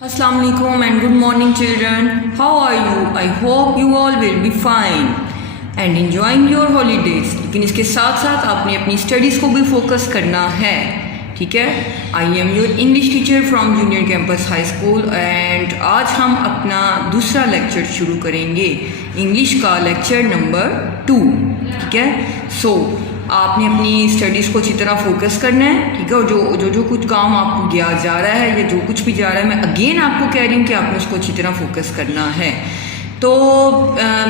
Assalamu alaikum and good morning children. How are you? I hope you all will be fine and enjoying your holidays. लेकिन इसके साथ साथ आपने अपनी studies को भी फोकस करना है, ठीक है। I am your English teacher from junior campus high school and आज हम अपना दूसरा लेक्चर शुरू करेंगे, इंग्लिश का लेक्चर नंबर 2, ठीक है। आपने अपनी स्टडीज़ को अच्छी तरह फोकस करना है, ठीक है। और जो कुछ काम आपको जा रहा है या जो कुछ भी जा रहा है, मैं अगेन आपको कह रही हूँ कि आपने उसको अच्छी तरह फोकस करना है। तो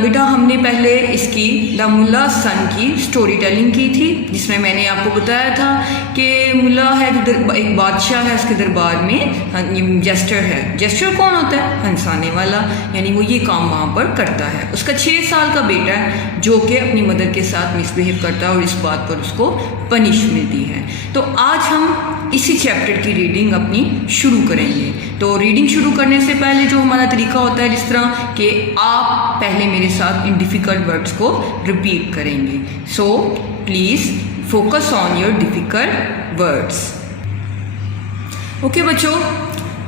बेटा हमने पहले इसकी द मुल्ला सन की स्टोरी टेलिंग की थी, जिसमें मैंने आपको बताया था कि मुल्ला है, एक बादशाह है, उसके दरबार में जेस्टर है। जेस्टर कौन होता है? हंसाने वाला, यानी वो ये काम वहाँ पर करता है। उसका 6 साल का बेटा है जो कि अपनी मदर के साथ मिसबिहेव करता है और इस बात पर उसको पनिश मिलती है। तो आज हम इसी चैप्टर की रीडिंग अपनी शुरू करेंगे। तो रीडिंग शुरू करने से पहले जो हमारा तरीका होता है, जिस तरह कि आप पहले मेरे साथ इन डिफ़िकल्ट वर्ड्स को रिपीट करेंगे। So please focus on your difficult words. Okay बच्चों,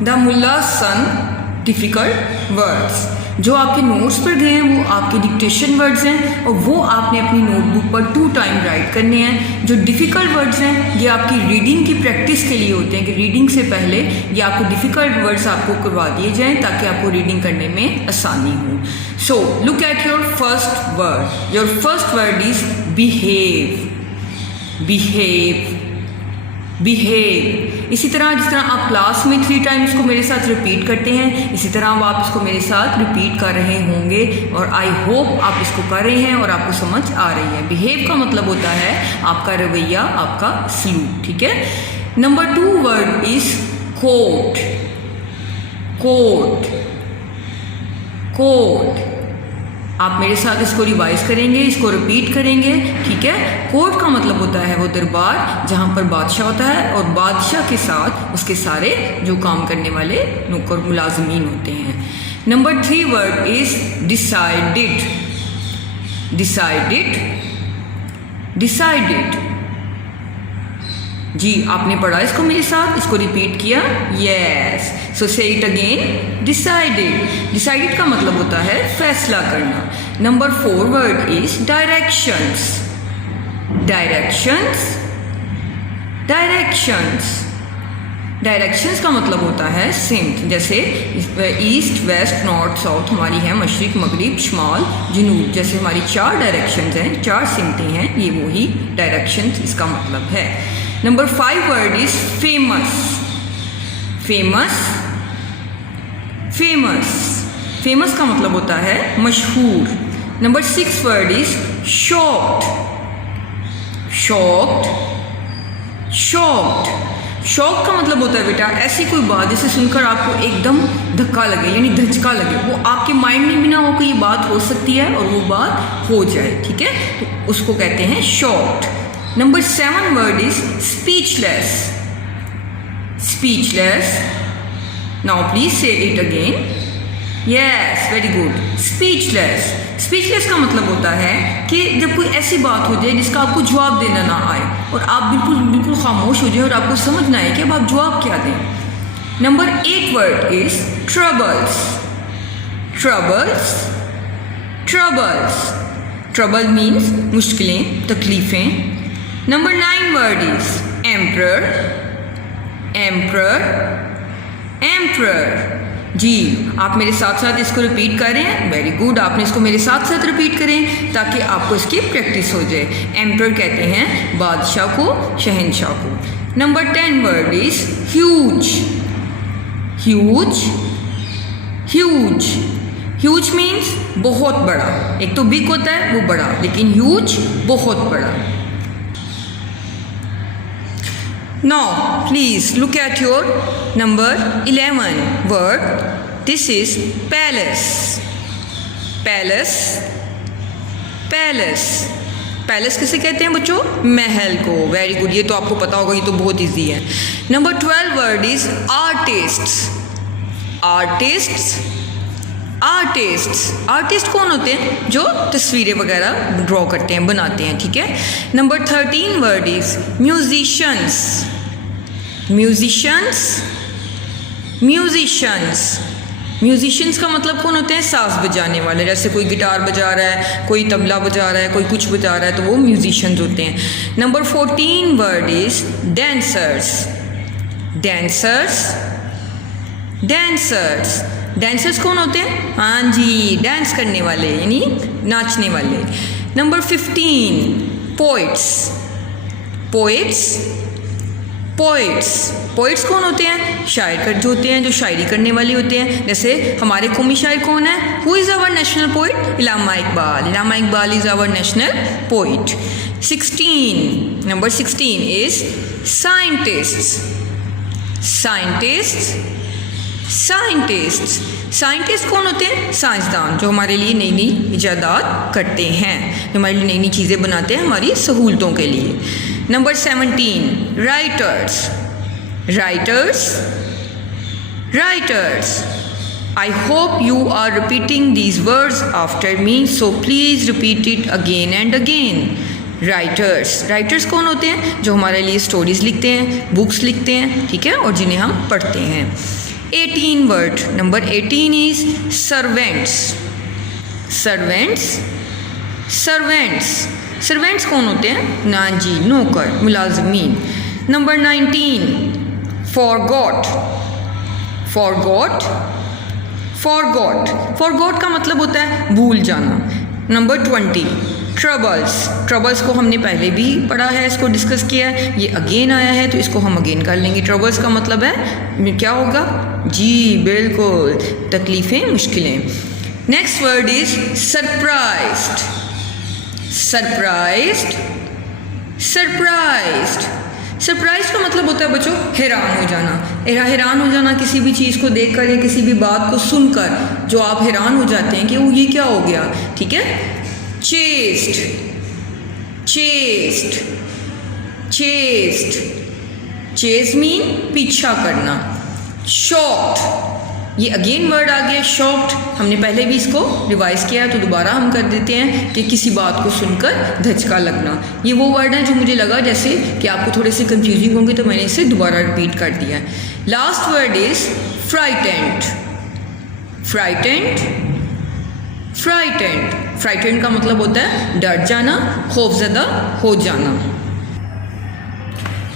द मुल्ला सन डिफ़िकल्ट वर्ड्स जो आपके नोट्स पर गए हैं वो आपके डिक्टेशन वर्ड्स हैं और वो आपने अपनी नोटबुक पर 2 टाइम राइट करने हैं। जो डिफ़िकल्ट वर्ड्स हैं ये आपकी रीडिंग की प्रैक्टिस के लिए होते हैं कि रीडिंग से पहले ये आपको डिफ़िकल्ट वर्ड्स आपको करवा दिए जाएं ताकि आपको रीडिंग करने में आसानी हो। So look at your first word. Your first word is behave. Behave, behave. इसी तरह जिस तरह आप क्लास में 3 टाइम्स को मेरे साथ रिपीट करते हैं, इसी तरह आप इसको मेरे साथ रिपीट कर रहे होंगे और आई होप आप इसको कर रहे हैं और आपको समझ आ रही है। बिहेव का मतलब होता है आपका रवैया, आपका सलूक, ठीक है। Number 2 word is quote. Quote, quote. आप मेरे साथ इसको रिवाइज करेंगे, इसको रिपीट करेंगे, ठीक है। कोर्ट का मतलब होता है वो दरबार जहाँ पर बादशाह होता है और बादशाह के साथ उसके सारे जो काम करने वाले नौकर मुलाजमीन होते हैं। Number 3 word is decided. Decided, decided. जी आपने पढ़ा इसको मेरे साथ, इसको रिपीट किया। यस, सो से इट अगेन। डिसाइडेड। डिसाइडेड का मतलब होता है फैसला करना। Number 4 word is directions. Directions, directions. Directions का मतलब होता है सिमत, जैसे ईस्ट, वेस्ट, नॉर्थ, साउथ हमारी है, मशरिक, मगरिब, शुमाल, जनूब, जैसे हमारी 4 डायरेक्शंस हैं, 4 सिमतें हैं, ये वही डायरेक्शंस इसका मतलब है। Number 5 word is famous. Famous, famous. Famous का मतलब होता है मशहूर। Number 6 word is shocked. Shocked, shocked. Shock का मतलब होता है बेटा ऐसी कोई बात जिसे सुनकर आपको एकदम धक्का लगे, यानी धचका लगे, वो आपके माइंड में भी ना हो कि ये बात हो सकती है और वो बात हो जाए, ठीक है, तो उसको कहते हैं shocked. Number 7 word is speechless. Speechless. Now please say it again. Yes, very good. Speechless. Speechless का मतलब होता है कि जब कोई ऐसी बात हो जाए जिसका आपको जवाब देना ना आए और आप बिल्कुल खामोश हो जाए और आपको समझ ना आए कि अब आप जवाब क्या दें। Number 8 word is troubles. Troubles, troubles. Trouble means मुश्किलें, तकलीफ़ें। Number 9 word is emperor. Emperor, emperor. जी आप मेरे साथ साथ इसको रिपीट कर रहे हैं, वेरी गुड। आपने इसको मेरे साथ साथ रिपीट करें ताकि आपको इसकी प्रैक्टिस हो जाए। एम्परर कहते हैं बादशाह को, शहनशाह को। Number 10 word is huge. Huge, huge. Huge means बहुत बड़ा। एक तो बिग होता है वो बड़ा, लेकिन ह्यूज बहुत बड़ा। Now please look at your number 11 word. This is palace. Palace, palace. Palace किसे कहते हैं बच्चों? महल को। वेरी गुड, ये तो आपको पता होगा, ये तो बहुत इजी है। Number 12 word is artists. Artists, artists. Artist कौन होते हैं? जो तस्वीरें वगैरह ड्रॉ करते हैं, बनाते हैं, ठीक है। Number 13 word is musicians. Musicians, musicians. Musicians का मतलब कौन होते हैं? साज बजाने वाले। जैसे कोई गिटार बजा रहा है, कोई तबला बजा रहा है, कोई कुछ बजा रहा है, तो वो म्यूजिशियंस होते हैं। Number 14 word is dancers. Dancers, dancers, dancers कौन होते हैं? हाँ जी, डांस करने वाले यानी नाचने वाले। Number 15 poets. Poets, poets, poets कौन होते हैं? शायर कर जो होते हैं, जो शायरी करने वाले होते हैं। जैसे हमारे कौमी शायर कौन है? Who is our national poet? Allama Iqbal. Allama Iqbal is our national poet. 16 number 16 is scientists. Scientists, scientists, scientist कौन होते हैं? साइंसदान, जो हमारे लिए नई नई इजादात करते हैं, जो हमारे लिए नई नई चीज़ें बनाते हैं हमारी सहूलतों के लिए। Number 17 writers. Writers, writers. I hope you are repeating these words after me, so please repeat it again and again. Writers, writers कौन होते हैं? जो हमारे लिए स्टोरीज लिखते हैं, बुक्स लिखते हैं, ठीक है, और जिन्हें हम पढ़ते हैं। 18 word, number 18 is servants. Servants, servants, servants कौन होते हैं? ना जी, नौकर, मुलाजमीन। Number 19 forgot. Forgot, forgot, forgot का मतलब होता है भूल जाना। Number 20 troubles. ट्रबल्स को हमने पहले भी पढ़ा है, इसको डिस्कस किया है, ये अगेन आया है तो इसको हम अगेन कर लेंगे। ट्रबल्स का मतलब है क्या होगा? जी बिल्कुल, तकलीफ़ें, मुश्किलें। Next word is surprised. Surprised, surprised, surprise का मतलब होता है बच्चों हैरान हो जाना। हैरान हो जाना किसी भी चीज़ को देखकर या किसी भी बात को सुनकर, जो आप हैरान हो जाते हैं कि वो ये क्या हो गया, ठीक है। Chest, chest, chest, chase mean पीछा करना। शॉक्ड, ये अगेन वर्ड आ गया शॉक्ड, हमने पहले भी इसको रिवाइज किया है तो दोबारा हम कर देते हैं कि किसी बात को सुनकर धचका लगना। ये वो वर्ड है जो मुझे लगा जैसे कि आपको थोड़े से कंफ्यूजिंग होंगे तो मैंने इसे दोबारा रिपीट कर दिया है। Last word is frightened. Frightened, frightened, frightened का मतलब होता है डर जाना, खौफजदा हो जाना।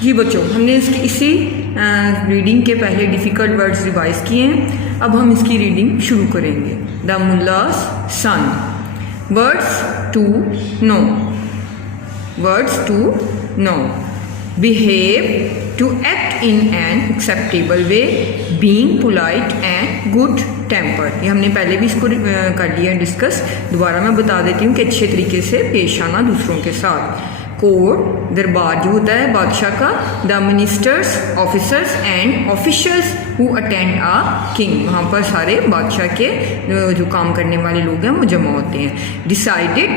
जी बच्चों, हमने इसी रीडिंग के पहले डिफ़िकल्ट वर्ड्स रिवाइज किए हैं। अब हम इसकी रीडिंग शुरू करेंगे। The mullah's son. Words to know. Words to know. Behave, to act in an acceptable way, being polite and good tempered. ये हमने पहले भी इसको कर लिया डिस्कस, दोबारा मैं बता देती हूँ कि अच्छे तरीके से पेश आना दूसरों के साथ। कोर्ट, दरबार जो होता है बादशाह का। The ministers, officers and officials who attend a king, वहाँ पर सारे बादशाह के जो काम करने वाले लोग हैं वो जमा होते हैं। डिसाइडेड,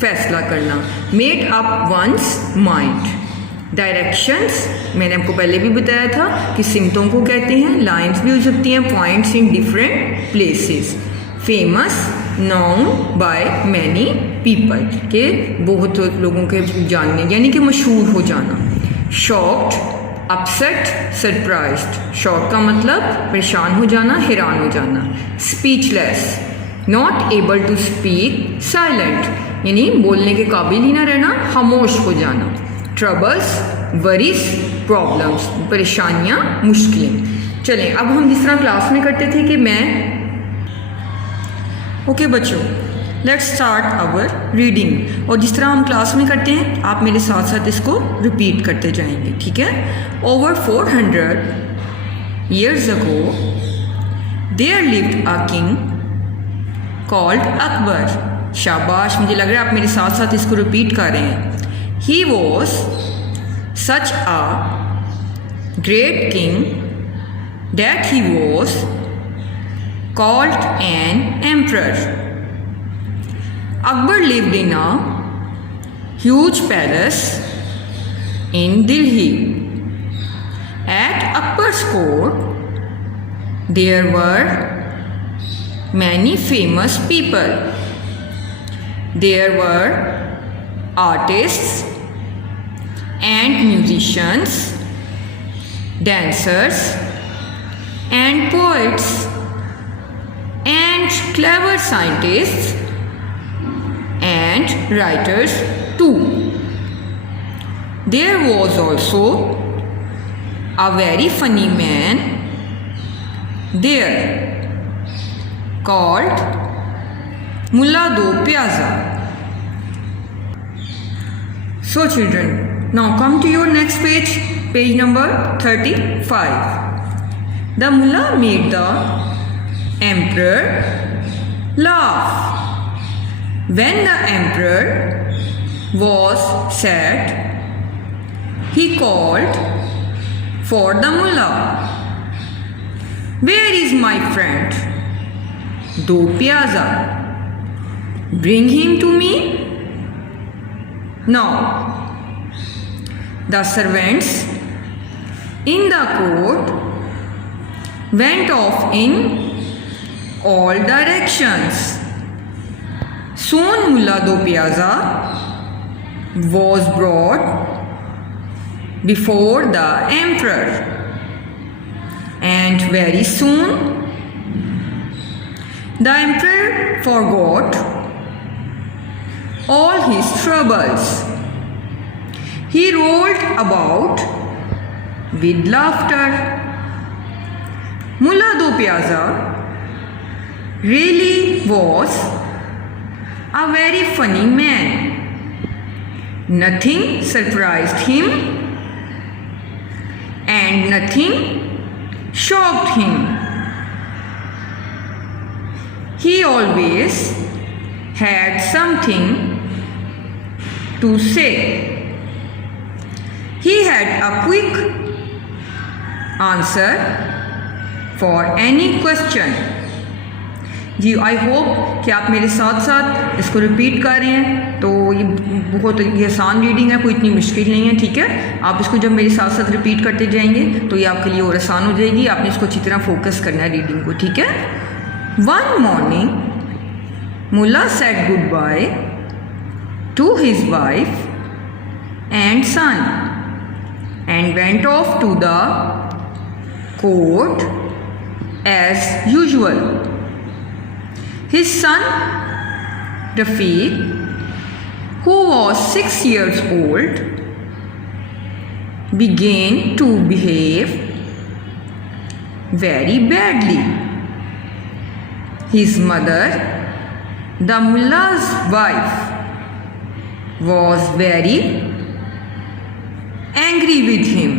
फैसला करना। Made up once mind. Directions, मैंने आपको पहले भी बताया था कि सिमतों को कहते हैं। लाइन्स भी हो सकती हैं, points in different places. Famous, known by many people, के बहुत लोगों के जानने यानी कि मशहूर हो जाना। Shocked, upset, surprised. शॉक का मतलब परेशान हो जाना, हैरान हो जाना। Speechless, not able to speak, silent यानी बोलने के काबिल ही ना रहना, खामोश हो जाना। ट्रबल्स, वरीज, प्रॉब्लम्स, परेशानियाँ, मुश्किलें। चलें, अब हम जिस तरह क्लास में करते थे कि मैं ओके बच्चों, लेट्स स्टार्ट आवर रीडिंग। और जिस तरह हम क्लास में करते हैं आप मेरे साथ साथ इसको रिपीट करते जाएंगे, ठीक है। Over 400 years ago there lived a king called Akbar. शाबाश, मुझे लग रहा है आप मेरे साथ साथ इसको रिपीट कर रहे हैं। He was such a great king that he was called an emperor. Akbar lived in a huge palace in Delhi. At Akbar's court, there were many famous people. There were artists and musicians, dancers, and poets and clever scientists and writers too. There was also a very funny man there called Mullah Do Piazza. So children, now come to your next page, page number 35. The mullah made the emperor laugh. When the emperor was sad, he called for the mullah. Where is my friend Do Piazza? Bring him to me. Now, the servants in the court went off in all directions. Soon Mullah Do Piazza was brought before the emperor, and very soon the emperor forgot all his troubles. He rolled about with laughter. Mullah Do Piazza really was a very funny man. Nothing surprised him and nothing shocked him. He always had something to say. He had a quick answer for any question. जी I hope कि आप मेरे साथ साथ इसको repeat कर रहे हैं। तो ये बहुत आसान रीडिंग है, कोई इतनी मुश्किल नहीं है, ठीक है। आप इसको जब मेरे साथ साथ रिपीट करते जाएंगे तो ये आपके लिए और आसान हो जाएगी। आपने इसको अच्छी तरह फोकस करना है रीडिंग को, ठीक है। One morning Mullah said goodbye to his wife and son and went off to the court as usual. His son Rafiq, who was 6 years old, began to behave very badly. His mother, the mullah's wife, was very angry with him.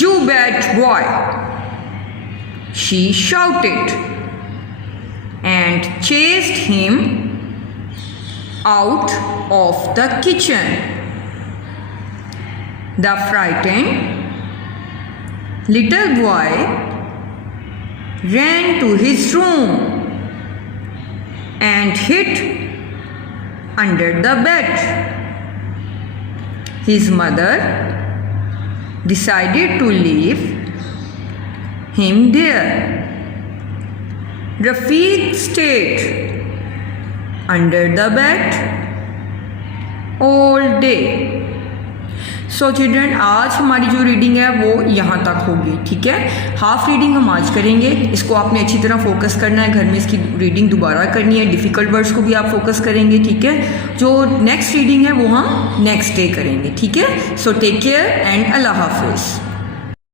"You bad boy," she shouted and chased him out of the kitchen. The frightened little boy ran to his room and hid under the bed. His mother decided to leave him there. Rafiq stayed under the bed all day. So children, आज हमारी जो reading है वो यहाँ तक होगी, ठीक है। हाफ रीडिंग हम आज करेंगे, इसको आपने अच्छी तरह फोकस करना है, घर में इसकी रीडिंग दोबारा करनी है, डिफ़िकल्ट वर्ड्स को भी आप फोकस करेंगे, ठीक है। जो नेक्स्ट रीडिंग है वो हम नेक्स्ट डे करेंगे, ठीक है। सो टेक केयर एंड अल्लाह हाफिज़।